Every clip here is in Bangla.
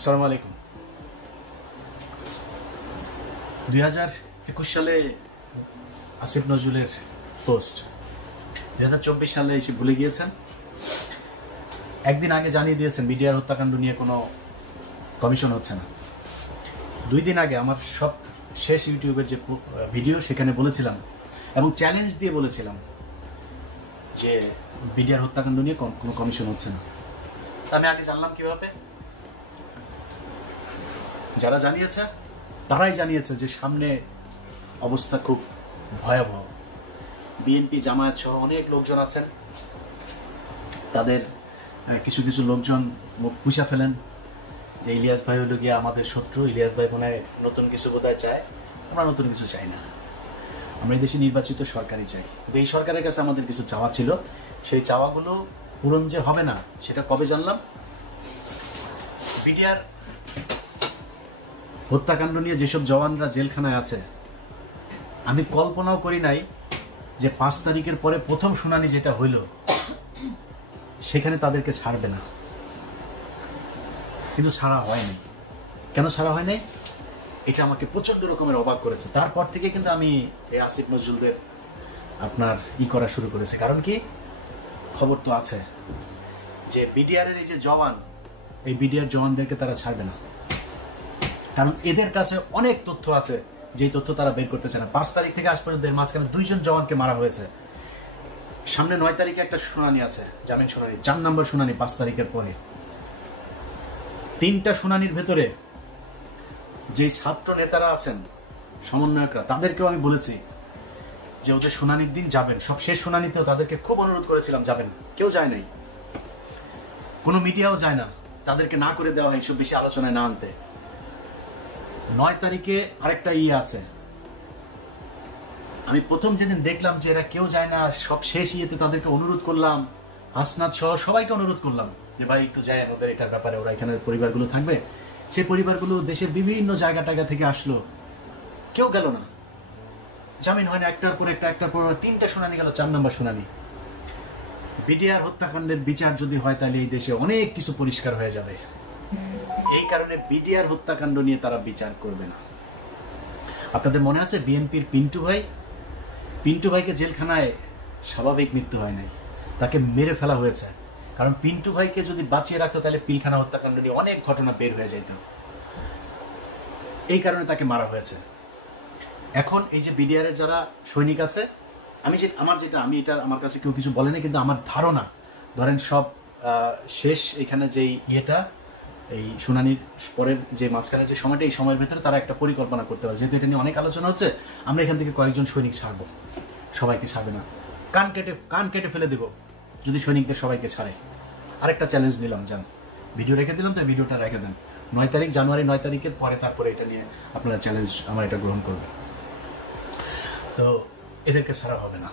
আসসালামু আলাইকুম। 2021 সালে আসিফ নজরুলের পোস্ট 2024 সালে এসে ভুলে গিয়েছেন। একদিন আগে জানিয়ে দিয়েছেন বিডিআর হত্যাকাণ্ড নিয়ে কোনো কমিশন হচ্ছে না। 2 দিন আগে আমার সব শেষ ইউটিউবের যে ভিডিও সেখানে বলেছিলাম এবং চ্যালেঞ্জ দিয়ে বলেছিলাম যে বিডিআর হত্যাকাণ্ড নিয়ে কোনো কমিশন হচ্ছে না। আমি আগে জানলাম কিভাবে? যারা জানিয়েছে তারাই জানিয়েছে যে সামনে অবস্থা খুব ভয়াবহ। বিএনপি জামায়াত সহ অনেক লোকজন আছেন, তাদের কিছু কিছু লোকজন মুখ পুষা ফেলেন যে ইলিয়াস ভাই হলো গিয়ে আমাদের শত্রু, ইলিয়াস ভাই মনে হয় নতুন কিছু বোধহয় চায়। আমরা নতুন কিছু চাই না, আমরা এই দেশে নির্বাচিত সরকারই চাই। এই সরকারের কাছে আমাদের কিছু চাওয়া ছিল, সেই চাওয়াগুলো পূরণ যে হবে না সেটা কবে জানলাম? বিডিআর হত্যাকাণ্ড নিয়ে যেসব জওয়ানরা জেলখানায় আছে, আমি কল্পনাও করি নাই যে 5 তারিখের পরে প্রথম শুনানি যেটা হইল সেখানে তাদেরকে ছাড়বে না। কিন্তু ছাড়া হয়নি। কেন ছাড়া হয়নি? এটা আমাকে প্রচন্ড রকমের অবাক করেছে। তারপর থেকে কিন্তু আমি এই আসিফ নজরুলদের আপনার করা শুরু করেছে। কারণ কি, খবর তো আছে যে বিডিআরের এই যে জওয়ান, এই বিডিআর জওয়ানদেরকে তারা ছাড়বে না। কারণ এদের কাছে অনেক তথ্য আছে, যেই তথ্য তারা বের করতে চায় না। 5 তারিখ থেকে আজ পর্যন্ত এর মাঝখানে 2 জন জওয়ানকে মারা হয়েছে। সামনে 9 তারিখে একটা শুনানি আছে, জামিন শুনানি, 4 নম্বর শুনানি 5 তারিখের পরে। 3টা শুনানির ভেতরে যে ছাত্র নেতারা আছেন, সমন্বয়করা, তাদেরকেও আমি বলেছি যে ওদের শুনানির দিন যাবেন। সব শেষ শুনানিতেও তাদেরকে খুব অনুরোধ করেছিলাম যাবেন, কেউ যায় নাই, কোনো মিডিয়াও যায় না, তাদেরকে না করে দেওয়া হয় এইসব বেশি আলোচনায় না আনতে। 9 তারিখে আরেকটা আছে, আমি প্রথম যেদিন দেখলাম যে এরা কেউ যায় না, সব শেষ তাদেরকে অনুরোধ করলাম, হাসনাত সহ সবাইকে অনুরোধ করলাম যে ভাই একটু যায় ওদের এটার ব্যাপারে, ওরা এখানে পরিবারগুলো থাকবে। সেই পরিবারগুলো দেশের বিভিন্ন জায়গা থেকে আসলো, কেউ গেল না, জামিন হয় না। একটার পর 3টা শুনানি গেল, 4 নম্বর শুনানি। বিডিআর হত্যাকাণ্ডের বিচার যদি হয় তাহলে এই দেশে অনেক কিছু পরিষ্কার হয়ে যাবে। এই কারণে বিডিআর হত্যাকাণ্ড নিয়ে তারা বিচার করবে না। আপনাদের মনে আছে বিএনপির পিন্টু ভাইকে জেলখানায় স্বাভাবিক মৃত্যু হয় নাই, তাকে মেরে ফেলা হয়েছে। কারণ পিন্টু ভাইকে যদি বাঁচিয়ে রাখতো তাহলে পিলখানা হত্যাকাণ্ড নিয়ে অনেক ঘটনা বের হয়ে যেত, এই কারণে তাকে মারা হয়েছে। এখন এই যে বিডিআরের যারা সৈনিক আছে, আমি আমার কাছে কেউ কিছু বলেনি, কিন্তু আমার ধারণা, ধরেন সব শেষ এখানে যেই এই শুনানির পরের যে মাঝখানে যে সময়টা, এই সময়ের ভেতরে তারা একটা পরিকল্পনা করতে পারে। যেহেতু এটা নিয়ে অনেক আলোচনা হচ্ছে, আমরা এখান থেকে কয়েকজন সৈনিক ছাড়বো। সবাইকে ছাড়বে না, কান কেটে ফেলে দেবো যদি সৈনিকদের সবাইকে ছাড়ে। আরেকটা চ্যালেঞ্জ নিলাম, যান, ভিডিও রেখে দিলাম, তাই ভিডিওটা রেখে দেন। জানুয়ারি 9 তারিখের পরে, তারপরে এটা নিয়ে আপনারা চ্যালেঞ্জ আমার এটা গ্রহণ করবেন। তো এদেরকে ছাড়া হবে না।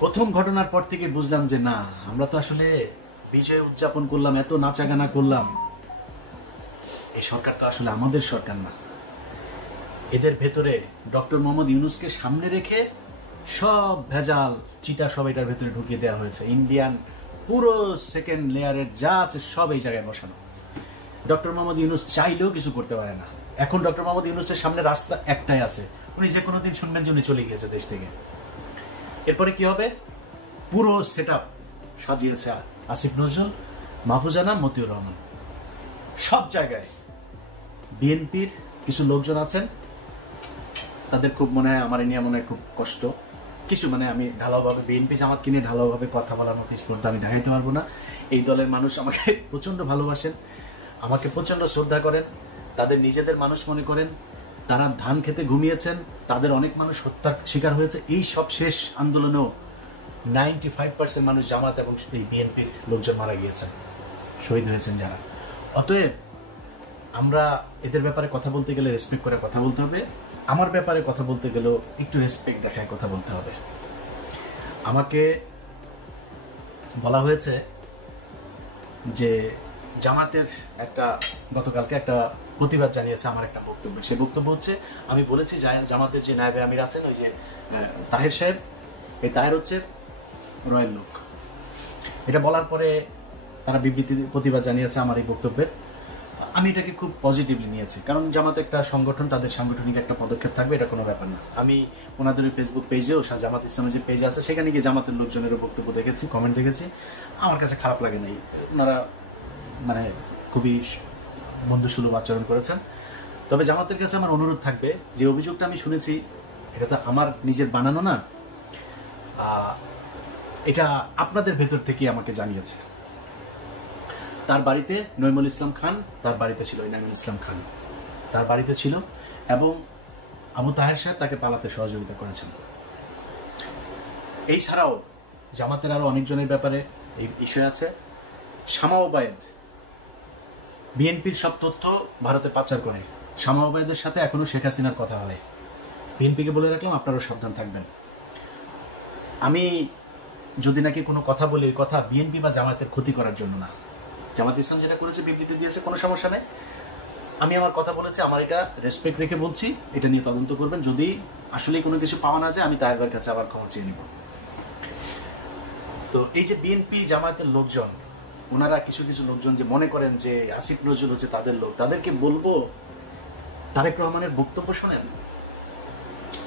প্রথম ঘটনার পর থেকে বুঝলাম যে না, আমরা তো আসলে বিজয় উদযাপন করলাম, এত নাচাগানা করলাম, এই সরকার তো আসলে আমাদের সরকার না। এদের ভেতরে ডক্টর মোহাম্মদ ইউনূসকে সামনে রেখে সব ভেজাল চিটা সব এটার ভেতরে ঢুকিয়ে দেওয়া হয়েছে। ইন্ডিয়ান পুরো সেকেন্ড লেয়ারের যা আছে সব এই জায়গায় বসানো। ডক্টর মোহাম্মদ ইউনূস চাইলেও কিছু করতে পারে না। এখন ডক্টর মোহাম্মদ ইউনূসের সামনে রাস্তা একটাই আছে, উনি যে কোনো দিন শুনবেন যে উনি চলে গিয়েছে দেশ থেকে। এরপরে কি হবে? পুরো সেট আপ সাজিয়েছে আসিফ নজরুল, মাহফুজ আনাম, মতিউর রহমান। সব জায়গায় বিএনপির কিছু লোকজন আছেন, তাদের খুব মনে হয় আমার নিয়ে মনে হয় খুব কষ্ট। কিছু আমি ঢালাওভাবে বিএনপি জামাতকে নিয়ে ঢালাওভাবে কথা বলার মতো স্পর্ধা আমি দেখাইতে পারবো না। এই দলের মানুষ আমাকে প্রচণ্ড ভালোবাসেন, আমাকে প্রচণ্ড শ্রদ্ধা করেন, তাদের নিজেদের মানুষ মনে করেন। তারা ধান খেতে ঘুমিয়েছেন, তাদের অনেক মানুষ হত্যার শিকার হয়েছে। এই সব শেষ আন্দোলনেও 95% মানুষ জামাত এবং এই বিএনপির লোকজন মারা গিয়েছেন, শহীদ হয়েছেন যারা। অতএব আমরা এদের ব্যাপারে কথা বলতে গেলে রেসপেক্ট করে কথা বলতে হবে। আমার ব্যাপারে কথা বলতে গেলেও একটু রেসপেক্ট দেখায় কথা বলতে হবে। আমাকে বলা হয়েছে যে জামাতের গতকালকে একটা প্রতিবাদ জানিয়েছে আমার একটা বক্তব্য। সে বক্তব্য হচ্ছে, আমি বলেছি জামাতের যে নায়েবে আমির আছেন, ওই যে তাহের সাহেব, এই তাহের হচ্ছে রয়েল লোক। এটা বলার পরে তারা বিবৃতি প্রতিবাদ জানিয়েছে আমার এই বক্তব্যের। আমি এটাকে খুব পজিটিভলি নিয়েছি, কারণ জামাত একটা সংগঠন, তাদের সাংগঠনিক একটা পদক্ষেপ থাকবে, এটা কোনো ব্যাপার না। আমি ওনাদের ফেসবুক পেজেও জামাত ইসলামের যে পেজ আছে সেখানে গিয়ে জামাতের লোকজনেরও বক্তব্য দেখেছি, কমেন্ট দেখেছি, আমার কাছে খারাপ লাগে নাই। ওনারা মানে খুবই বন্ধুসুলভ আচরণ করেছেন। তবে জামাতের কাছে আমার অনুরোধ থাকবে, যে অভিযোগটা আমি শুনেছি এটা তো আমার নিজের বানানো না, এটা আপনাদের ভেতর থেকে আমাকে জানিয়েছে। তার বাড়িতে নইমুল ইসলাম খান, তার বাড়িতে ছিল ইনামুল ইসলাম খান, তার বাড়িতে ছিল, এবং আবু তাহের সাহেব তাকে পালাতে সহযোগিতা করেছেন। এই ছাড়াও জামাতের আরো অনেকজনের ব্যাপারে এই বিষয় আছে। শামা ওবায়েদ বিএনপির সব তথ্য ভারতে পাচার করে। শামা ওবায়েদের সাথে এখনো শেখ হাসিনার কথা হয়। বিএনপিকে বলে রাখলাম, আপনারাও সাবধান থাকবেন। আমি যদি নাকি কোনো কথা বলি, এই কথা বিএনপি বা জামাতের ক্ষতি করার জন্য না। জামাত ইসলাম যেটা করেছে, বিবৃতি দিয়েছে, কোনো সমস্যা নেই। আমি আমার কথা বলেছি, আমার এটা রেসপেক্ট রেখে বলছি, এটা নিয়ে তদন্ত করবেন। যদি আসলেই কোনো কিছু পাওয়া না যায়, আমি তাহের কাছে আবার ক্ষমা চেয়ে নিব। তো এই যে বিএনপি জামায়াতের লোকজন, ওনারা কিছু কিছু লোকজন যে মনে করেন যে আসিফ নজরুল হচ্ছে তাদের লোক, তাদেরকে বলবো তারেক রহমানের বক্তব্য শোনেন।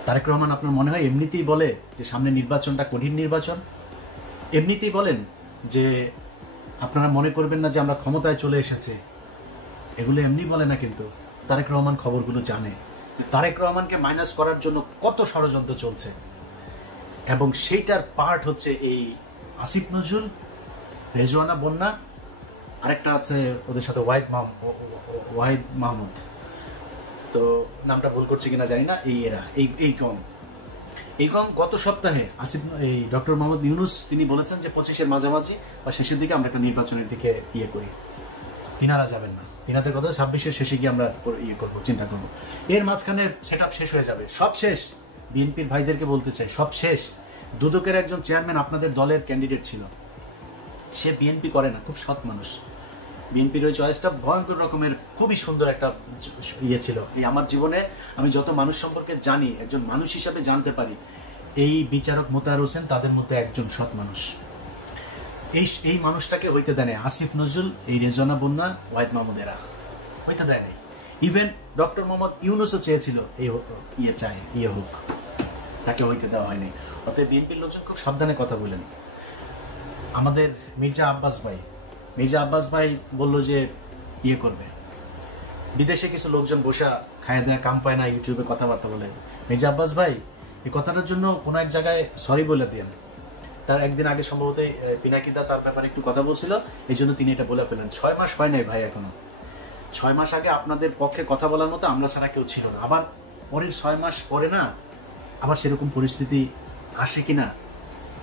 তারেক রহমান আপনার মনে হয় এমনিতেই বলে যে সামনে নির্বাচনটা কঠিন নির্বাচন, এমনিতেই বলেন যে আপনারা মনে করবেন না যে আমরা ক্ষমতায় চলে এসেছে, এগুলো এমনি বলে না। কিন্তু তারেক রহমান খবরগুলো জানে। তারেক রহমানকে মাইনাস করার জন্য কত ষড়যন্ত্র চলছে, এবং সেইটার পার্ট হচ্ছে এই আসিফ নজরুল, রেজওয়ানা বন্যা, আরেকটা আছে ওদের সাথে ওয়াহিদ মাহমুদ, তো নামটা ভুল করছে কিনা জানি না। এই গং গত সপ্তাহে এই ডক্টর মোহাম্মদ ইউনূস তিনি বলেছেন যে 25-এর মাঝামাঝি বা শেষের দিকে আমরা একটা নির্বাচনের দিকে করি। তিনারা যাবেন না, তিনাদের কথা 26-এর শেষে গিয়ে আমরা করবো, চিন্তা করবো। এর মাঝখানে সেট আপ শেষ হয়ে যাবে, সব শেষ। বিএনপির ভাইদেরকে বলতে চাই, সব শেষ। দুদকের একজন চেয়ারম্যান আপনাদের দলের ক্যান্ডিডেট ছিল, সে বিএনপি করে না, খুব সৎ মানুষ। বিএনপির ওই চয়েসটা ভয়ঙ্কর রকমের খুবই সুন্দর একটা ছিল। এই আমার জীবনে আমি যত মানুষ সম্পর্কে জানি, একজন মানুষ হিসাবে জানতে পারি, এই বিচারক মোতাহার হোসেন তাদের মধ্যে একজন সৎ মানুষ। এই মানুষটাকে হইতে দেয় নাই আসিফ নজরুল, এই রেজওয়ানা বন্যা, ওয়াহিদ মাহমুদ, এরা হইতে দেয় নাই। ইভেন ডক্টর মোহাম্মদ ইউনূসও চেয়েছিল এই হোক, তাকে হইতে দেওয়া হয়নি। অতএব বিএনপির লোকজন খুব সাবধানে কথা বলেন। আমাদের মির্জা আব্বাস ভাই বললো যে করবে। বিদেশে কিছু লোকজন বসা খায় দেয়া কাম পায় না, ইউটিউবে কথাবার্তা বলে। মির্জা আব্বাস ভাই এই কথাটার জন্য কোনো এক জায়গায় সরি বলে দেন। তার একদিন আগে সম্ভবত পিনাকিদা তার ব্যাপারে একটু কথা বলছিল, এই জন্য তিনি এটা বলে ফেলেন। 6 মাস হয় নাই ভাই এখনো। 6 মাস আগে আপনাদের পক্ষে কথা বলার মতো আমরা ছাড়া কেউ ছিল না। আবার পরের 6 মাস পরে না আবার সেরকম পরিস্থিতি আসে কিনা,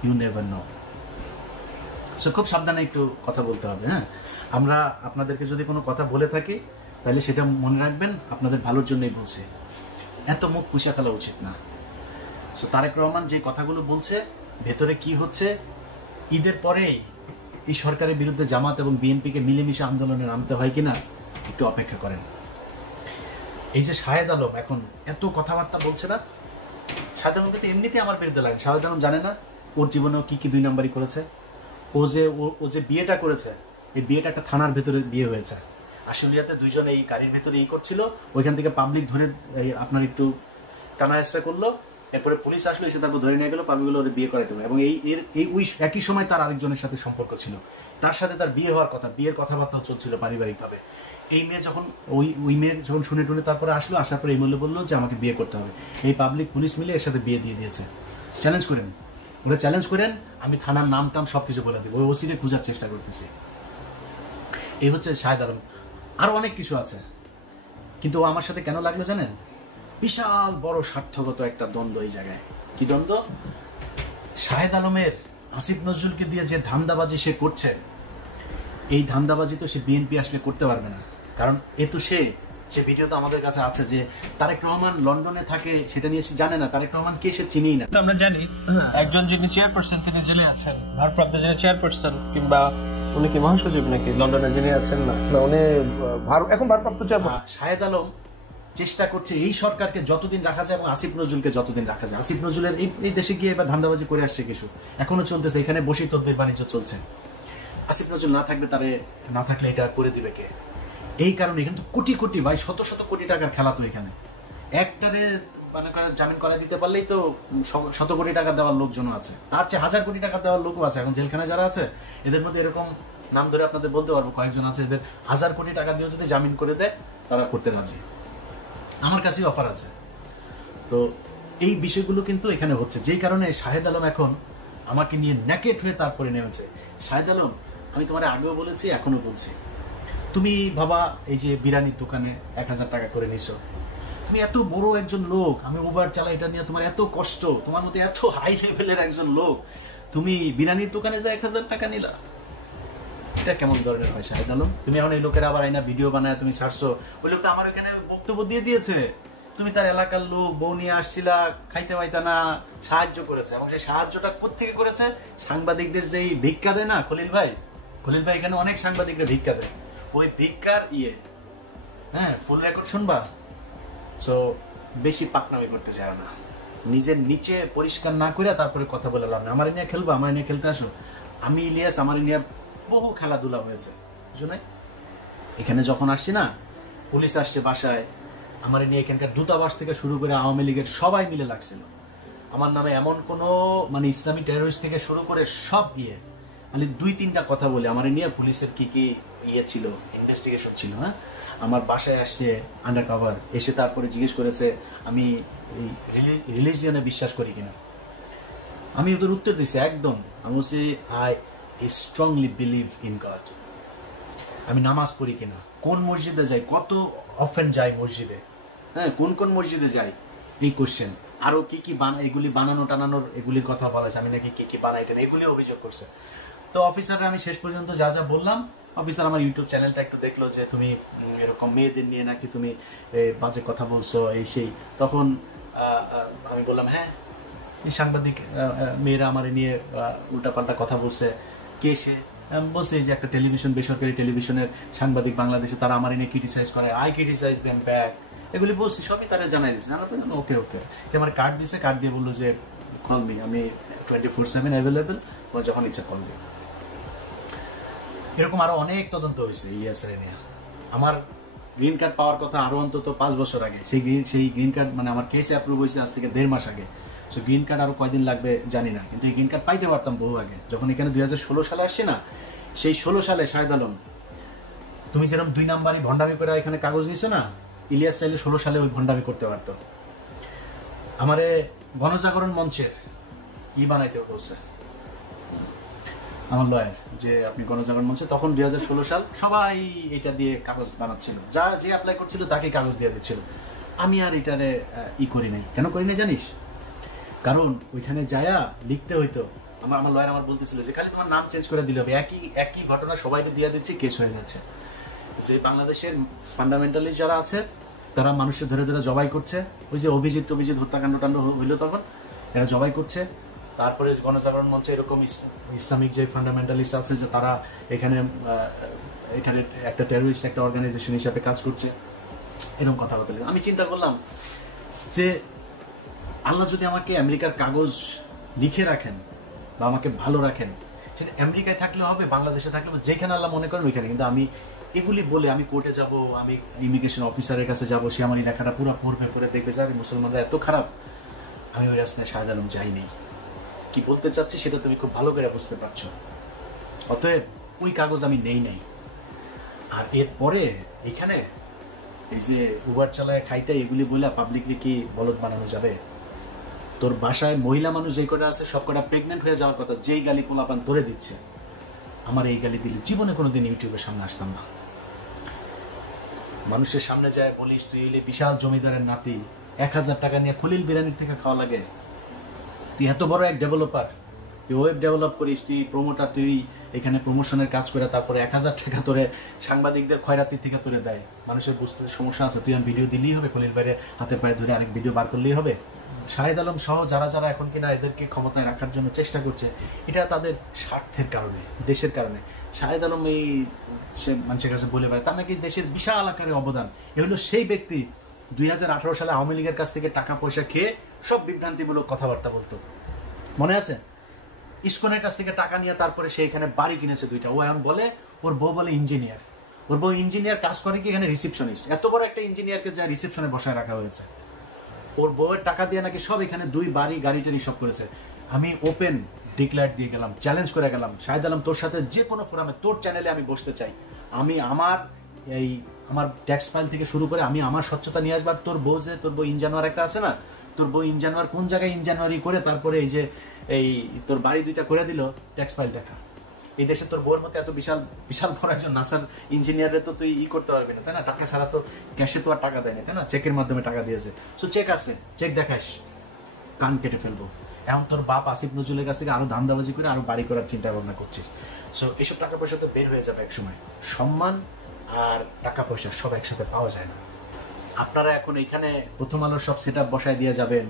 ইউ নেভার নো। সো খুব সাবধানে একটু কথা বলতে হবে। হ্যাঁ, আমরা আপনাদেরকে যদি কোনো কথা বলে থাকি তাহলে সেটা মনে রাখবেন আপনাদের ভালোর জন্যই বলছি, এত মুখ পুষা ফেলা উচিত না। সো তারেক রহমান যে কথাগুলো বলছে, ভেতরে কি হচ্ছে, ঈদের পরেই এই সরকারের বিরুদ্ধে জামাত এবং বিএনপিকে মিলেমিশে আন্দোলনে নামতে হয় কিনা একটু অপেক্ষা করেন। এই যে শাহেদ আলম এখন এত কথাবার্তা বলছে না, শাহেদ আলম কিন্তু এমনিতে আমার বিরুদ্ধে লাগে। শাহেদ আলম জানে না ওর জীবনেও কি 2 নাম্বারই করেছে। ও যে বিয়েটা করেছে, এই বিয়েটা একটা থানার ভেতরে বিয়ে হয়েছে। আশুলিয়াতে 2 জন এই গাড়ির ভেতরে করছিল, ওইখান থেকে পাবলিক ধরে আপনার একটু টানা হেঁচড়া করলো, এরপরে পুলিশ আসলো, এসে তারপর ধরে নিয়ে গেলো, পাবলিক ওর বিয়ে করাতে হবে। এবং একই সময় তার আরেকজনের সাথে সম্পর্ক ছিল, তার সাথে তার বিয়ে হওয়ার কথা, বিয়ের কথাবার্তাও চলছিল পারিবারিকভাবে। এই মেয়ে যখন ওই মেয়ে যখন শুনে টুনে তারপরে আসার পরে এই মূল্য বললো যে আমাকে বিয়ে করতে হবে। এই পাবলিক পুলিশ মিলে এর সাথে বিয়ে দিয়ে দিয়েছে। চ্যালেঞ্জ করেন, আমি থানার নাম টাম সবকিছু বলে দেবো, ওই ওসিকে খোঁজার চেষ্টা করতেছি। এই হচ্ছে শাহেদ আলম। আরো অনেক কিছু আছে, কিন্তু ও আমার সাথে কেন লাগলো জানেন? বিশাল বড় স্বার্থগত একটা দ্বন্দ্ব এই জায়গায়। কি দ্বন্দ্ব? শাহেদ আলমের আসিফ নজরুলকে দিয়ে যে ধান্দাবাজি সে করছে, এই ধান্দাবাজি তো সে বিএনপি আসলে করতে পারবে না। কারণ এ তো সে ভিডিও তো আমাদের কাছে আছে যে তারেক রহমান লন্ডনে থাকে, সেটা নিয়ে সে জানে না। তারেক রহমান কে সে চিনিই না। আমরা জানি একজন যিনি চেয়ারপারসন তিনি জেলে আছেন, ভারপ্রাপ্ত যিনি চেয়ারপারসন, কিংবা উনি কি মহাসচিব নাকি লন্ডনে যিনি আছেন? না, উনি এখন ভারপ্রাপ্ত চেয়ারপারসন। শাহেদ আলম চেষ্টা করছে এই সরকারকে যতদিন রাখা যায় এবং আসিফ নজরুলকে যতদিন রাখা যায়। আসিফ নজরুলের এই দেশে গিয়ে এবার ধান্দাবাজি করে আসছে কিছু, এখনো চলতেছে, এখানে বসেই তদবির বাণিজ্য চলছে। আসিফ নজরুল না থাকলে এটা করে দিবে কে? এই কারণে কিন্তু কোটি কোটি ভাই, শত শত কোটি টাকার খেলা তো এখানে। একটারে মানে জামিন করা দিতে পারলেই তো শত কোটি টাকা দেওয়ার লোকজন আছে, তার চেয়ে 1000 কোটি টাকা দেওয়ার লোকও আছে। এখন জেলখানায় যারা আছে এদের মধ্যে এরকম নাম ধরে আপনাদের বলতে পারবো কয়েকজন আছে, এদের 1000 কোটি টাকা দিয়েও যদি জামিন করে দেয় তারা করতে রাজি। আমার কাছেই অফার আছে। তো এই বিষয়গুলো কিন্তু এখানে হচ্ছে, যেই কারণে শাহেদ আলম এখন আমাকে নিয়ে ন্যাকেট হয়ে তারপরে নেমেছে। শাহেদ আলম, আমি তোমার আগেও বলেছি, এখনো বলছি, তুমি বাবা এই যে বিরিয়ানির দোকানে 1000 টাকা করে নিছো, তুমি এত বড় একজন লোক, আমি উবার চালাই, এটা নিয়ে তোমার এত কষ্ট, তোমার মধ্যে এত হাই লেভেলের একজন লোক, তুমি বিরিয়ানির দোকানে যা 1000 টাকা নিলা, এটা কেমন ধরনের হয় শাহেদ আলম? তুমি এখন এই লোকের আবার আইনা ভিডিও বানায় তুমি ছাড়ছো, ওই লোক তো আমার ওখানে বক্তব্য দিয়ে দিয়েছে, তুমি তার এলাকার লোক, বউ নিয়ে আসছিলা, খাইতে পাইতা না, সাহায্য করেছে। এবং সেই সাহায্যটা কোত্থেকে করেছে? সাংবাদিকদের যেই ভিক্ষা দেয় না খলিল ভাই এখানে অনেক সাংবাদিকরা ভিক্ষা দেয়, ওই ভিক্ষার হ্যাঁ, ফুল রেকর্ড শুনবা। সো বেশি পাকনামি করতে চায় না, নিজের নিচে পরিষ্কার না করে তারপরে কথা বলে লাভ না। আমার নিয়ে খেলবা, আমার নিয়ে খেলতে আসো। আমি ইলিয়াস, আমার নিয়ে বহু খেলাধুলা হয়েছে, বুঝো নাই? এখানে যখন আসছি না, পুলিশ আসছে বাসায়, আমার নিয়ে এখানকার দূতাবাস থেকে শুরু করে আওয়ামী লীগের সবাই মিলে লাগছিল আমার নামে। এমন কোনো মানে ইসলামী টেরোরিস্ট থেকে শুরু করে সব মানে 2-3টা কথা বলে আমার নিয়ে পুলিশের কি কি ছিল, ইনভেস্টিগেশন ছিল। হ্যাঁ, আমার বাসায় আসছে আন্ডার কভার, এসে তারপরে জিজ্ঞেস করেছে আমি রিলিজিয়নে বিশ্বাস করি কিনা। আমি ওদের উত্তর দিচ্ছি একদম, আমি বলছি I strongly believe in god. আমি নামাজ পড়ি কিনা, কোন মসজিদে যাই, কত অফেন যাই মসজিদে, হ্যাঁ, কোন কোন মসজিদে যাই, এই কোশ্চেন। আরো কি কি এগুলি বানানো টানানোর এগুলির কথা বলেছে, আমি নাকি কি কি বানাই এগুলি অভিযোগ করছে। তো অফিসাররা আমি শেষ পর্যন্ত যা যা বললাম, অফিসার আমার ইউটিউব চ্যানেলটা একটু দেখলো যে তুমি এরকম মেয়েদের নিয়ে নাকি তুমি বাজে কথা বলছো, এই সেই। তখন আমি বললাম হ্যাঁ, এই সাংবাদিক মেয়েরা আমার নিয়ে উল্টাপাল্টা কথা বলছে। কে সে? বলছে যে একটা টেলিভিশন, বেসরকারি টেলিভিশনের সাংবাদিক বাংলাদেশে, তারা আমার নিয়ে ক্রিটিসাইজ করে, আই ক্রিটিসাইজ দেম ব্যাক, এগুলি বলছি, সবই তারা জানাই দিচ্ছে। ওকে ওকে, সে আমার কার্ড দিছে, কার্ড দিয়ে বললো যে কল মি, আমি 24/7 অ্যাভেলেবেল, যখন ইচ্ছা কল দিই। এরকম আরো অনেক তদন্ত হয়েছে ইলিয়াসের নিয়ে। আমার গ্রিন কার্ড পাওয়ার কথা আরো অন্তত 5 বছর আগে, সেই গ্রিন কার্ড মানে আমার কেস অ্যাপ্রুভ হয়েছে আজ থেকে 1.5 মাস আগে। সো গ্রিন কার্ড আরো কয়দিন লাগবে জানি না, কিন্তু এই গ্রিন কার্ড পাইতে পারতাম বহু আগে। যখন এখানে 2016 সালে আসছি না, সেই 16 সালে শাহেদ আলম, তুমি যেরকম 2 নাম্বারই ভণ্ডামি করে এখানে কাগজ নিছো না, ইলিয়াস চাইলে 16 সালে ওই ভণ্ডামি করতে পারতো। আমারে গণজাগরণ মঞ্চের বানাইতে বলছে আমার লয়ার, যে আপনি গণজাগরণ মঞ্চে, তখন 2016 সাল, সবাই এটা দিয়ে কাগজ বানাচ্ছিল, যা যে অ্যাপ্লাই করছিল তাকে কাগজ দিয়ে দিচ্ছিল। আমি আর এটারে করি নাই। কেন করি নাই জানিস? কারণ ওইখানে যায়া লিখতে হইতো, আমার লয়ার আমার বলতেছিল যে খালি তোমার নাম চেঞ্জ করে দিলে হবে, একই ঘটনা সবাইকে দিয়ে দিচ্ছে, কেস হয়ে যাচ্ছে। যে বাংলাদেশের ফান্ডামেন্টালিস্ট যারা আছে তারা মানুষের ধরে ধরে জবাই করছে, ওই যে অভিজিৎ হত্যাকাণ্ড হইলো তখন এরা জবাই করছে। তারপরে গণজাগরণ মঞ্চে এরকম ইসলামিক যে ফান্ডামেন্টালিস্ট আছে, যে তারা এখানে একটা টেরোরিস্ট একটা অর্গানাইজেশন হিসাবে কাজ করছে, এরকম কথা বলতে। আমি চিন্তা করলাম যে আল্লাহ যদি আমাকে আমেরিকার কাগজ লিখে রাখেন বা আমাকে ভালো রাখেন, সেটা আমেরিকায় থাকলে হবে, বাংলাদেশে থাকলে হবে, যেখানে আল্লাহ মনে করেন ওইখানে। কিন্তু আমি এগুলি বলে আমি কোর্টে যাব, আমি ইমিগ্রেশন অফিসারের কাছে যাব, সে আমার এই লেখাটা পুরো পড়বে, পড়ে দেখবে যে মুসলমানরা এত খারাপ। আমি ওই রাস্তায় শাহেদ আলম যাইনি। কি বলতে চাচ্ছি সেটা তুমি খুব ভালো করে বুঝতে পারছো। অতএব ওই কাগজ আমি নেই নাই। আর এরপরে এখানে এই যে উবার চালায় খাইটা এগুলি বলে পাবলিকলি কি বলদ বানানো যাবে? তোর বাসায় মহিলা মানুষ যে কটা আছে সব কটা প্রেগনেন্ট হয়ে যাওয়ার কথা, যেই গালি পোলাপান ধরে দিচ্ছে, আমার এই গালি দিলে জীবনে কোনোদিন ইউটিউবের সামনে আসতাম না। মানুষের সামনে যায় বলিস তুই এলে বিশাল জমিদারের নাতি, 1000 টাকা নিয়ে খলিল বিরিয়ানির থেকে খাওয়া লাগে। তুই এত বড় এক ডেভেলপার, তুই ওয়েব ডেভেলপ করিস, তুই প্রমোটার, তুই এখানে প্রমোশনের কাজ করে তারপরে 1000 টাকা তোরে সাংবাদিকদের খয়রাতির থেকে তোরে দেয়। মানুষের বুঝতে সমস্যা আছে, তুই আমি ভিডিও দিলেই হবে, খলিল বাইরে হাতে পায়ে ধরে আরেক ভিডিও বার করলেই হবে। শাহেদ আলম সহ যারা যারা এখন কিনা এদেরকে ক্ষমতায় রাখার জন্য চেষ্টা করছে, এটা তাদের স্বার্থের কারণে, দেশের কারণে। শাহেদ আলম এই সে মানুষের কাছে বলে বেড়ায় তার নাকি দেশের বিশাল আকারে অবদান। এ হলো সেই ব্যক্তি 2018 সালে আওয়ামী লীগের কাছ থেকে টাকা পয়সা খেয়ে সব বিভ্রান্তিমূলক কথাবার্তা বলতো, মনে আছে? ইসকনের কাছ থেকে টাকা নিয়ে তারপরে সে এখানে বাড়ি কিনেছে 2টা। ও এখন বলে ওর বউ বলে ইঞ্জিনিয়ার, ওর বউ ইঞ্জিনিয়ার, কাজ করে কি এখানে রিসেপশনিস্ট। এত বড় একটা ইঞ্জিনিয়ারকে যা রিসেপশনে বসায় রাখা হয়েছে। ওর বউয়ের টাকা দিয়ে নাকি সব এখানে 2 বাড়ি গাড়ি টাড়ি সব করেছে। আমি ওপেন ডিক্লেয়ার দিয়ে গেলাম, চ্যালেঞ্জ করে গেলাম, শাহেদ আলম তোর সাথে যে কোনো ফোরামে, তোর চ্যানেলে আমি বসতে চাই। আমি আমার ট্যাক্স ফাইল থেকে শুরু করে আমি আমার স্বচ্ছতা নিয়ে আসবার। তোর বউ ইনজানুয়ার একটা আছে না, তোর বউ ইনজানুয়ার কোন জায়গায় ইনজানুয়ারি করে তারপরে এই তোর বাড়ি 2টা করে দিল, ট্যাক্স ফাইল দেখা। এই দেশে তোর বউর মতো এত বিশাল বিশাল বড় একজন নাসার ইঞ্জিনিয়ারের তো তুই করতে পারবি না, তাই না? টাকা ছাড়া তো ক্যাশে তো আর টাকা দেয় না, তাই না? চেকের মাধ্যমে টাকা দিয়েছে। সো চেক আছে, চেক দেখাস, কান কেটে ফেলবো। এখন তোর বাপ আসিফ নজরুলের কাছ থেকে আরো ধান্দাবাজি করে আরো বাড়ি করার চিন্তা ভাবনা করছিস। সো এইসব টাকা পয়সা তো বের হয়ে যাবে এক সময়। সম্মান আর টাকা পয়সা সব একসাথে পাওয়া যায় না। আপনারা এখন এখানে প্রথম আলোর সব সেট আপ বসায় দিয়ে যাবেন,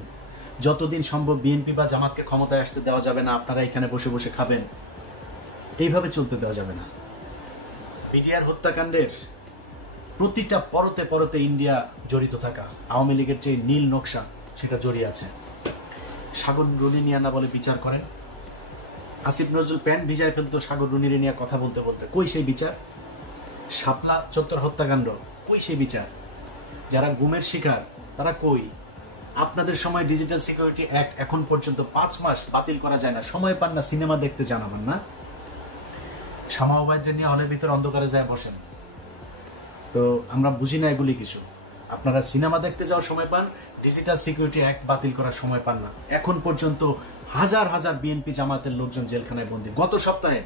যতদিন সম্ভব বিএনপি বা জামাতকে ক্ষমতায় আসতে দেওয়া যাবে না। আপনারা এখানে বসে বসে খাবেন, এইভাবে চলতে দেওয়া যাবে না। বিডিআর হত্যাকাণ্ডের প্রতিটা পরতে পরতে ইন্ডিয়া জড়িত থাকা, আওয়ামী লীগের যে নীল নকশা সেটা জড়িয়ে আছে। সাগর রুনিনিয়ানা বলে বিচার করেন, আসিফ নজরুল প্যান্ট ভিজায় ফেলতো সাগর রুনিরে নিয়ে কথা বলতে বলতে, কই সেই বিচার? শাপলা চত্বর হত্যাকাণ্ড, কই সেই বিচার? যারা গুমের শিকার তারা কই? আপনাদের সময় ডিজিটাল সিকিউরিটি অ্যাক্ট এখন পর্যন্ত 5 মাস বাতিল করা যায় না, সময় পান না, সিনেমা দেখতে জানাবেন না। শামা ওবায়দের নিয়ে হলের ভিতরে অন্ধকারে যায় বসেন। তো আমরা বুঝি না এগুলি কিছু। আপনারা সিনেমা দেখতে যাওয়ার সময় পান, ডিজিটাল সিকিউরিটি অ্যাক্ট বাতিল করার সময় পান না। এখন পর্যন্ত হাজার হাজার বিএনপি জামাতের লোকজন জেলখানায় বন্দী। গত সপ্তাহে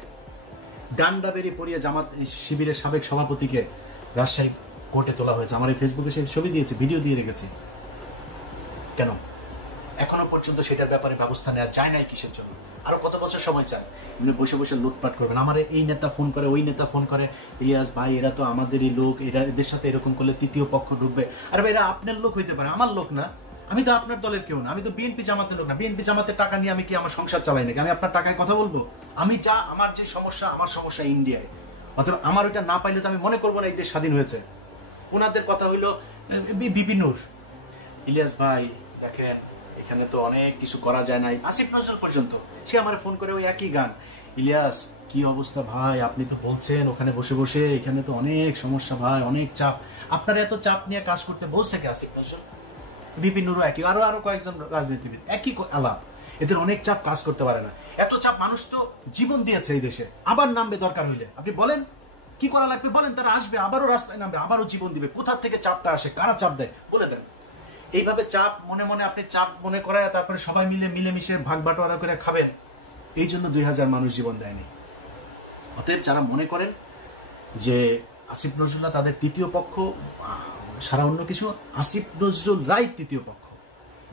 ডান্ডাবেরি পরিয়ে জামাত শিবিরের সাবেক সভাপতিকে রাজশাহী কোর্টে তোলা হয়েছে। আমার এই ফেসবুকে সেই ছবি দিয়েছি, ভিডিও দিয়ে রেখেছি। কেন এখনো পর্যন্ত সেটার ব্যাপারে ব্যবস্থা নেওয়া যায় নাই? কিসের জন্য? আরো কত বছর সময় চান? এমনি বসে বসে লুটপাট করবেন। আমার এই নেতা ফোন করে, ওই নেতা ফোন করে, ইলিয়াস ভাই এরা তো আমাদেরই লোক, এদের সাথে এরকম করলে তৃতীয় পক্ষ ঢুকবে। আরে ভাই এরা আপনার লোক হইতে পারে, আমার লোক না। আমি তো আপনার দলের কেউ না, আমি তো বিএনপি জামাতের লোক না। বিএনপি জামাতের টাকা নিয়ে আমি কি আমার সংসার চালাই নাকি? আমি আপনার টাকায় কথা বলবো? আমার যে সমস্যা, আমার সমস্যা ইন্ডিয়ায়। অথবা আমার ওইটা না পাইলে তো আমি মনে করবো না এই দেশ স্বাধীন হয়েছে। ওনাদের কথা হইলো বিপিনুর, ইলিয়াস ভাই দেখেন এখানে তো অনেক কিছু করা যায় নাই। আসিফ নজরুল পর্যন্ত সে আমার ফোন করে ওই একই গান, ইলিয়াস কি অবস্থা ভাই, আপনি তো বলছেন ওখানে বসে বসে এখানে তো অনেক সমস্যা ভাই, অনেক চাপ। আপনারা এত চাপ নিয়ে কাজ করতে বলছে কি আসিফ নজরুল? বিপিনুরও একই, আরো কয়েকজন রাজনীতিবিদ একই আলাপ। এদের অনেক চাপ, কাজ করতে পারে না। এত চাপ, মানুষ তো জীবন দিয়েছে এই দেশে, আবার নামবে দরকার হইলে। আপনি বলেন কি করা লাগবে, বলেন, তারা আসবে, আবারও রাস্তায় নামবে, আবারও জীবন দিবে। কোথা থেকে চাপটা আসে, কারা চাপ দেয় বলে দেন। এইভাবে চাপ মনে মনে আপনি চাপ মনে করায় তারপরে সবাই মিলেমিশে ভাগ বাটোয়ারা করে খাবেন। এই জন্য 2000 মানুষ জীবন দেয়নি। অতএব যারা মনে করেন যে আসিফ নজরুল্লাহ তাদের তৃতীয় পক্ষ, সারা অন্য কিছু, আসিফ নজরুল রায় তৃতীয় পক্ষ।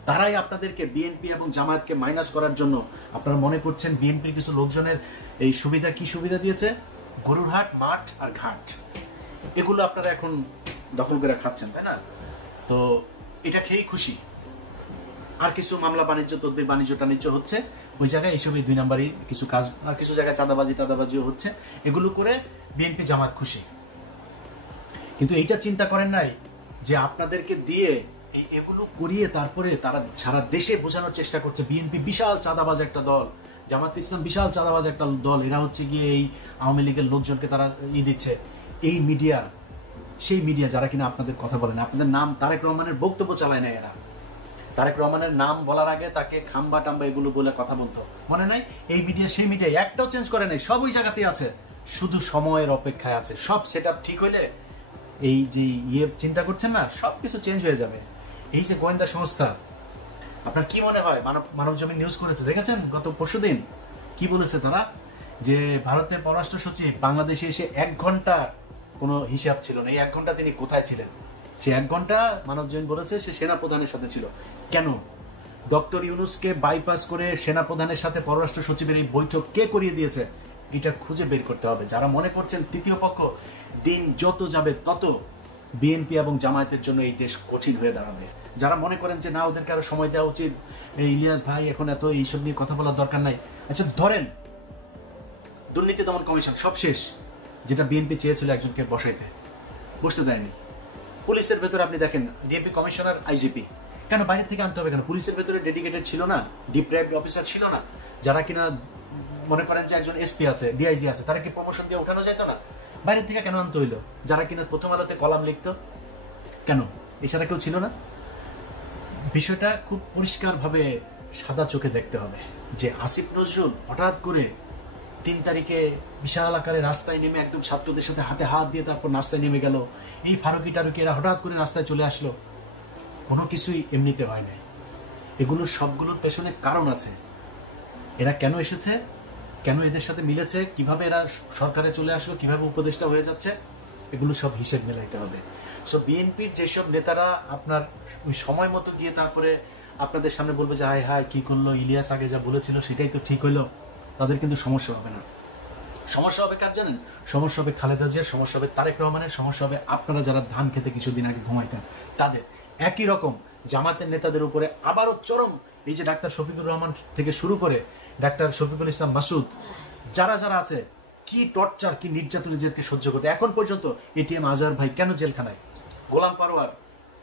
তারাই আপনাদেরকে বিএনপি এবং জামায়াতকে মাইনাস করার জন্য আপনারা মনে করছেন বিএনপির কিছু লোকজনের এই সুবিধা, কি সুবিধা দিয়েছে? গরুর হাট, মাঠ আর ঘাট, এগুলো আপনারা এখন দখল করে খাচ্ছেন, তাই না? তো এটা খেয়েই খুশি। আর কিছু মামলা বাণিজ্য, তদবির বাণিজ্য টাণিজ্য হচ্ছে ওই জায়গায়, এইসবই 2 নাম্বারই কিছু কাজ, আর কিছু জায়গায় চাঁদাবাজিও হচ্ছে। এগুলো করে বিএনপি জামাত খুশি। কিন্তু এইটা চিন্তা করেন নাই যে আপনাদেরকে দিয়ে এগুলো করিয়ে তারপরে তারা সারা দেশে বোঝানোর চেষ্টা করছে বিএনপি বিশাল চাঁদাবাজ একটা দল, জামাত ইসলাম বিশাল চাঁদাবাজ একটা দল, এরা হচ্ছে গিয়ে এই আওয়ামী লীগের লোকজনকে তারা দিচ্ছে। এই মিডিয়া, সেই মিডিয়া যারা কিনা আপনাদের কথা বলে না, আপনাদের নাম তারেক রহমানের বক্তব্য চালায় না এরা। তারেক রহমানের নাম বলার আগে তাকে খাম্বা টাম্বা এগুলো বলে কথা বলতো, মনে নাই? এই মিডিয়া সেই মিডিয়া একটাও চেঞ্জ করে নাই, সব ওই জায়গাতেই আছে, শুধু সময়ের অপেক্ষায় আছে। সব সেট আপ ঠিক হইলে এই যে চিন্তা করছেন না, সব কিছু চেঞ্জ হয়ে যাবে। এই যে গোয়েন্দা সংস্থা, আপনার কি মনে হয়? মানব জমিন নিউজ করেছে, দেখেছেন গত পরশুদিন কি বলেছে তারা? যে ভারতের পররাষ্ট্র সচিব বাংলাদেশে এসে 1 ঘন্টা কোনো হিসাব ছিল না। এই 1 ঘন্টা তিনি কোথায় ছিলেন? সে 1 ঘন্টা মানব জমিন বলেছে সে সেনাপ্রধানের সাথে ছিল। কেন? ডক্টর ইউনূসকে বাইপাস করে সেনাপ্রধানের সাথে পররাষ্ট্র সচিবের এই বৈঠক কে করিয়ে দিয়েছে? এটা খুঁজে বের করতে হবে। যারা মনে করছেন তৃতীয় পক্ষ, দিন যত যাবে তত বিএনপি এবং জামায়াতের জন্য এই দেশ কঠিন হয়ে দাঁড়াবে। যারা মনে করেন যে না, ওদেরকে আরো সময় দেওয়া উচিত, ইলিয়াস ভাই এখন এত এইসব নিয়ে কথা বলার দরকার নাই। আচ্ছা ধরেন দুর্নীতি দমন কমিশন সব শেষ, যেটা বিএনপি চেয়েছিল একজনকে বসতে দেয়নি। পুলিশের ভেতরে আপনি দেখেন ডিএমপি কমিশনার, আইজিপি, কেন বাইরে থেকে আনতে হবে কেন? পুলিশের ভেতরে ডেডিকেটেড ছিল না, ডিপ্রাইভড অফিসার ছিল না, যারা কিনা মনে করেন যে একজন এসপি আছে, ডিআইজি আছে, তারা কি প্রমোশন দিয়ে উঠানো যেত না? বাইরে থেকে কেন আনতে হইলো? যারা কিনা প্রথম আলোতে কলাম লিখতো, কেন এছাড়া কেউ ছিল না? বিষয়টা খুব পরিষ্কারভাবে সাদা চোখে দেখতে হবে যে আসিফ নজরুল হঠাৎ করে 3 তারিখে বিশাল আকারে রাস্তায় নেমে একদম ছাত্রদের সাথে হাতে হাত দিয়ে তারপর রাস্তায় নেমে গেল। এই ফারুকি টারুকি এরা হঠাৎ করে রাস্তায় চলে আসলো। কোনো কিছুই এমনিতে হয় নাই। এগুলোর সবগুলোর পেছনে কারণ আছে। এরা কেন এসেছে, কেন এদের সাথে মিলেছে, কিভাবে এরা সরকারে চলে আসলো, কিভাবে উপদেষ্টা হয়ে যাচ্ছে, এগুলো সব হিসেব মেলাইতে হবে। সো বিএনপির যেসব নেতারা আপনার ওই সময় মতো গিয়ে তারপরে আপনাদের সামনে বলবে যে হায় হায় কি করলো, ইলিয়াস আগে যা বলেছিল সেটাই তো ঠিক হইলো, তাদের কিন্তু সমস্যা হবে না। সমস্যা হবে কার জানেন? সমস্যা হবে খালেদা জিয়ার, সমস্যা হবে তারেক রহমানের, সমস্যা হবে আপনারা যারা ধান খেতে কিছুদিন আগে ঘুমাইতেন তাদের। একই রকম জামাতের নেতাদের উপরে আবারও চরম, এই যে ডাক্তার শফিকুর রহমান থেকে শুরু করে ডাক্তার শফিকুল ইসলাম মাসুদ, যারা যারা আছে, কি টর্চার, কি নির্যাতন নিজেদেরকে সহ্য করতে। এখন পর্যন্ত এটিএম আজহার ভাই কেন জেলখানায়, গোলাম পারোয়ার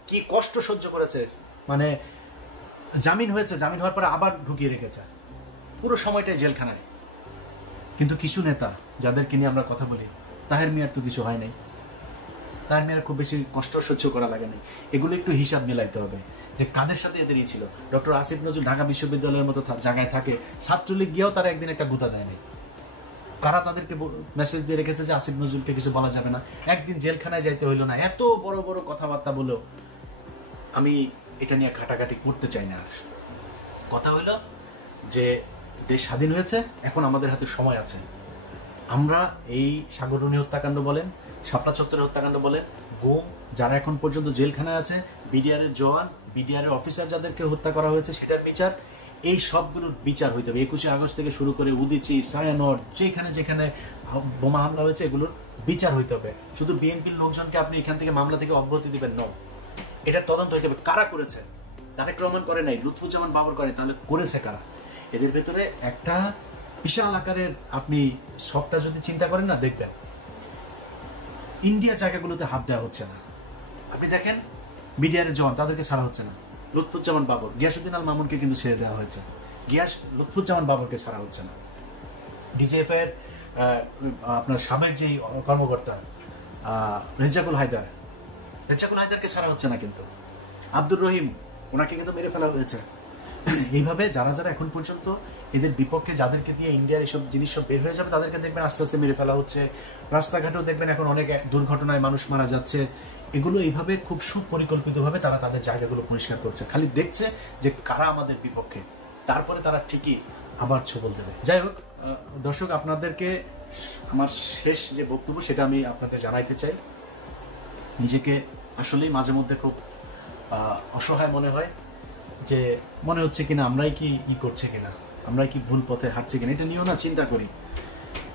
কি কষ্ট সহ্য করেছে, মানে জামিন হয়েছে, জামিন হওয়ার পরে আবার ঢুকিয়ে রেখেছে, পুরো সময়টাই জেলখানায়। কিন্তু কিছু নেতা যাদেরকে নিয়ে আমরা কথা বলি, তাহের মিয়ার তো কিছু হয় নাই, তাহের মিয়ার খুব বেশি কষ্ট সহ্য করা লাগে নাই। এগুলো একটু হিসাব মেলাইতে হবে যে কাদের সাথে এদেরই ছিল। ডক্টর আসিফ নজরুল ঢাকা বিশ্ববিদ্যালয়ের মতো জায়গায় থাকে, ছাত্রলীগ গিয়েও তারা একদিন একটা গুতা দেয় নাই। কারা তাদেরকে মেসেজ দিয়ে রেখেছে যে আসিফ নজরুলকে কিছু বলা যাবে না, একদিন জেলখানায় যাইতে হইলো না। এত বড় বড় কথাবার্তা বলো, আমি এটা নিয়ে ঘাটাঘাটি করতে চাই না। আর কথা হইলো যে দেশ স্বাধীন হয়েছে, এখন আমাদের হাতে সময় আছে। আমরা এই সাগররুনি হত্যাকাণ্ড বলেন, শাপলা চত্বরের হত্যাকাণ্ড বলেন, গুম, যারা এখন পর্যন্ত জেলখানায় আছে, বিডিআরের জওয়ান, বিডিআরের অফিসার যাদেরকে হত্যা করা হয়েছে সেটার বিচার, এই সবগুলোর বিচার হইতে হবে। 21শে আগস্ট থেকে শুরু করে উদিচি, সায়ানট, যেখানে যেখানে বোমা হামলা হয়েছে এগুলোর বিচার হইতে হবে। শুধু বিএনপির লোকজনকে আপনি এখান থেকে মামলা থেকে অব্যাহতি দিবেন না, এটার তদন্ত হইতে হবে। কারা করেছে? তারেক রহমান করে নাই, লুৎফুজ্জামান বাবর করে, তাহলে করেছে কারা? এদের ভেতরে একটা বিশাল আকারের আপনি সবটা যদি চিন্তা করেন না, দেখবেন ইন্ডিয়ার জায়গাগুলোতে হাত দেওয়া হচ্ছে না। আপনি দেখেন বিডিআরের জওয়ান, তাদেরকে ছাড়া হচ্ছে না। লুৎফুজ্জামান বাবর, গিয়াসউদ্দিন আল মামুনকে কিন্তু ছেড়ে দেওয়া হয়েছে, লুৎফুজ্জামান বাবরকে ছাড়া হচ্ছে না। ডিজিএফ এর আপনার সাবেক যেই কর্মকর্তা রেজ্জাকুল হায়দারকে ছাড়া হচ্ছে না। কিন্তু আব্দুর রহিম, ওনাকে কিন্তু মেরে ফেলা হয়েছে। এইভাবে যারা যারা এখন পর্যন্ত এদের বিপক্ষে, যাদেরকে দিয়ে ইন্ডিয়ার এইসব জিনিস সব বের হয়ে যাবে, তাদেরকে দেখবেন আস্তে আস্তে মেরে ফেলা হচ্ছে। রাস্তাঘাটেও দেখবেন এখন অনেক দুর্ঘটনায় মানুষ মারা যাচ্ছে। এগুলো এইভাবে খুব সুপরিকল্পিতভাবে তারা তাদের জায়গাগুলো পরিষ্কার করছে, খালি দেখছে যে কারা আমাদের বিপক্ষে, তারপরে তারা ঠিকই আবার ছবল দেবে। যাই হোক দর্শক, আপনাদেরকে আমার শেষ যে বক্তব্য সেটা আমি আপনাদের জানাইতে চাই। নিজেকে আসলেই মাঝে মধ্যে খুব অসহায় মনে হয়, যে মনে হচ্ছে কিনা আমরাই কি করছে কিনা, আমরাই কি ভুল পথে হাঁটছি কিনা, এটা নিয়েও না চিন্তা করি।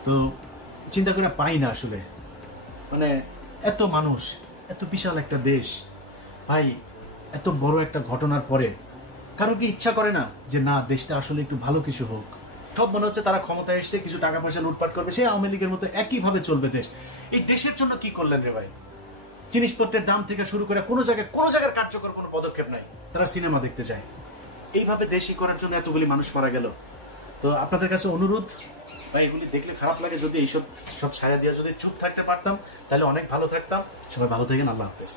তো চিন্তা করে পাই না আসলে, মানে এত মানুষ, এত বিশাল একটা দেশ, ভাই এত বড় একটা ঘটনার পরে কারো কি ইচ্ছা করে না যে না, দেশটা আসলে একটু ভালো কিছু হোক? সব মনে হচ্ছে তারা ক্ষমতায় এসছে, কিছু টাকা পয়সা লুটপাট করবে, সেই আওয়ামী লীগের মতো একইভাবে চলবে দেশ। এই দেশের জন্য কি করলেন রে ভাই? জিনিসপত্রের দাম থেকে শুরু করে কোনো জায়গার কার্যকর কোনো পদক্ষেপ নাই। তারা সিনেমা দেখতে চায়। এইভাবে দেশই করার জন্য এতগুলি মানুষ মারা গেল। তো আপনাদের কাছে অনুরোধ, ভাই এগুলি দেখলে খারাপ লাগে, যদি এইসব ছায়া দিয়ে যদি চুপ থাকতে পারতাম তাহলে অনেক ভালো থাকতাম। সবাই ভালো থাকেন, আল্লাহ হাফেজ।